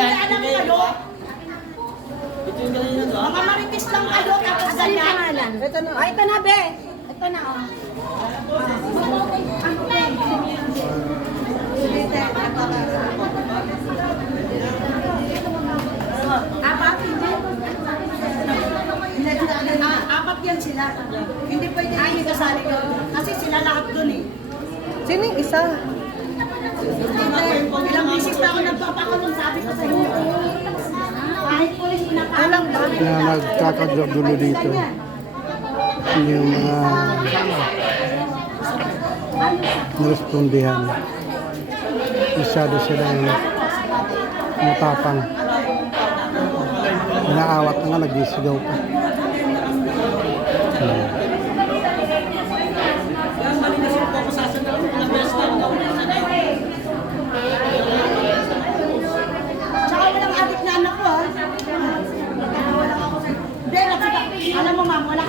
alam kayo. Mga maritis lang kayo, tapos ganyan. Ito na. Ito na, be. Ito na, oh. Apat yan sila. Hindi pwede ay kasali ko. Kasi sila lahat dun eh. Sino yung isa? Ilang bisis na ako nagpapakulong, sabi ko sa inyo. Kahit pulis Alam ba? Kaya nagkakagulo dito. Yung mga narespondihan. Masyado silang matapang. Inaawat na nga, nag-isigaw pa. Tsaka walang adik na anak ko, ha? Hindi, alam mo ma'am, wala